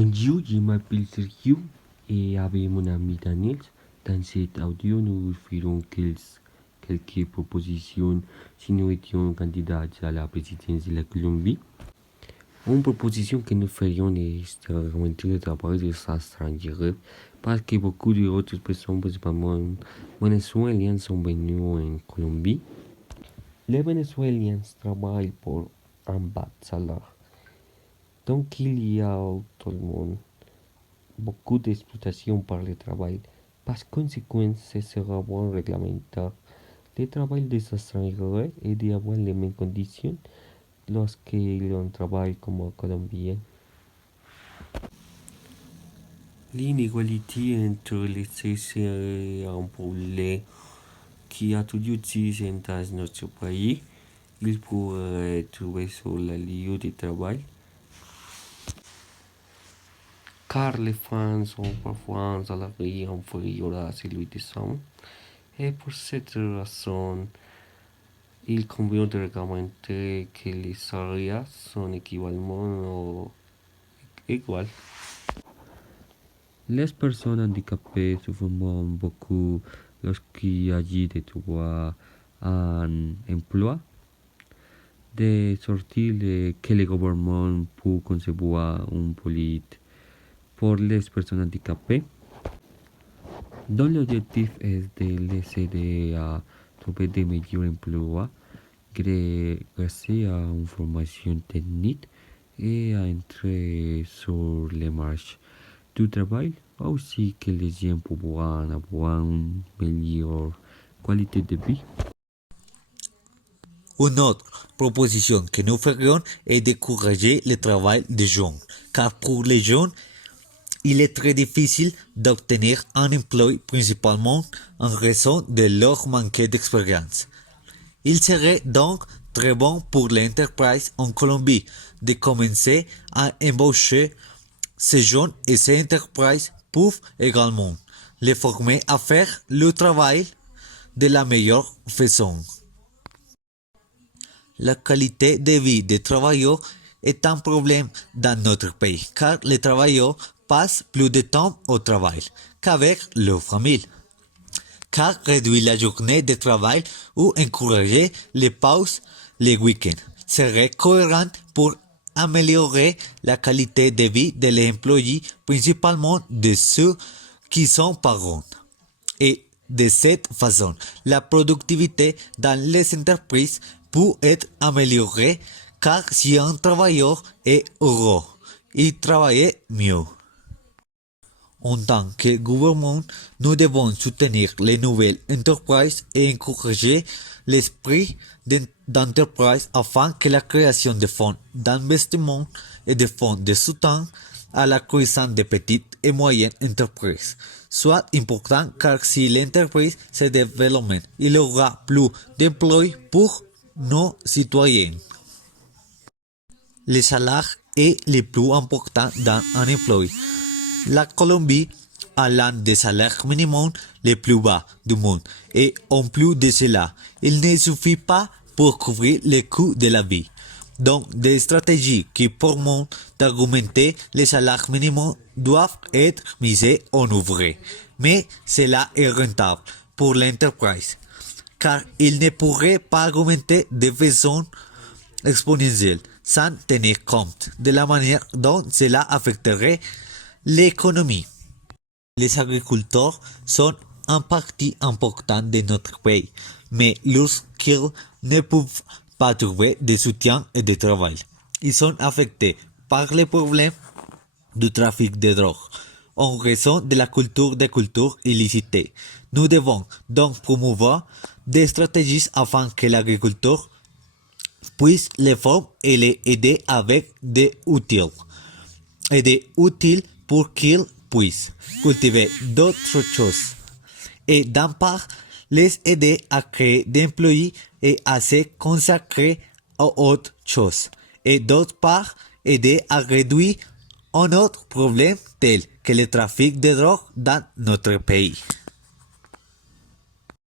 Bonjour, je m'appelle Sergio et avec mon ami Daniel, dans cet audio, nous ferons quelques propositions si nous étions candidats à la présidence de la Colombie. Une proposition que nous ferions est d'augmenter le travail des étrangers parce que beaucoup d'autres personnes, principalement vénézuéliennes, sont venues en Colombie. Les Vénézuéliens travaillent pour un bas salaire. Donc il y a actuellement beaucoup d'exploitation par le travail. Par conséquent, ce sera bon réglementer le travail des étrangers et d'avoir les mêmes conditions lorsqu'ils travaillent comme Colombiens. L'inégalité entre les sexes est un problème qui a toujours existé dans notre pays. Il pourrait trouver sur le lieu de travail. Car les femmes sont parfois un salarié inférieur à celui des hommes. Et pour cette raison, il convient de réglementer que les salariés sont équivalement ou égaux. Les personnes handicapées souffrent beaucoup lorsqu'il s'agit de trouver un emploi, de sortir que le gouvernement peut concevoir une politique pour les personnes handicapées, dont l'objectif est de les aider à trouver de meilleurs emplois grâce à une formation technique et à entrer sur le marché du travail, aussi que les gens pourront avoir une meilleure qualité de vie. Une autre proposition que nous ferions est d'encourager le travail des jeunes, car pour les jeunes, il est très difficile d'obtenir un emploi principalement en raison de leur manque d'expérience. Il serait donc très bon pour l'entreprise en Colombie de commencer à embaucher ces jeunes et ces entreprises peuvent également les former à faire le travail de la meilleure façon. La qualité de vie des travailleurs est un problème dans notre pays car les travailleurs passent plus de temps au travail qu'avec leur famille. Car réduire la journée de travail ou encourager les pauses les week-ends serait cohérent pour améliorer la qualité de vie de l'employé, principalement de ceux qui sont parents. Et de cette façon, la productivité dans les entreprises peut être améliorée car si un travailleur est heureux, il travaille mieux. En tant que gouvernement, nous devons soutenir les nouvelles entreprises et encourager l'esprit d'entreprise afin que la création de fonds d'investissement et de fonds de soutien à la croissance des petites et moyennes entreprises soit important car si l'entreprise se développe, il y aura plus d'emplois pour nos citoyens. Le salaire est le plus important dans un emploi. La Colombie a l'un des salaires minimums les plus bas du monde et en plus de cela, il ne suffit pas pour couvrir les coûts de la vie. Donc, des stratégies qui permettent d'augmenter les salaires minimums doivent être mises en œuvre. Mais cela est rentable pour l'entreprise, car il ne pourrait pas augmenter de façon exponentielle sans tenir compte de la manière dont cela affecterait l'économie. Les agriculteurs sont un partie importante de notre pays, mais lorsqu'ils ne peuvent pas trouver de soutien et de travail, ils sont affectés par les problèmes du trafic de drogue en raison de la culture illicite. Nous devons donc promouvoir des stratégies afin que l'agriculteur puisse les former et les aider avec des outils pour qu'ils puissent cultiver d'autres choses et d'un part les aider à créer des emplois et à se consacrer à autre chose et d'autre part aider à réduire un autre problème tel que le trafic de drogue dans notre pays.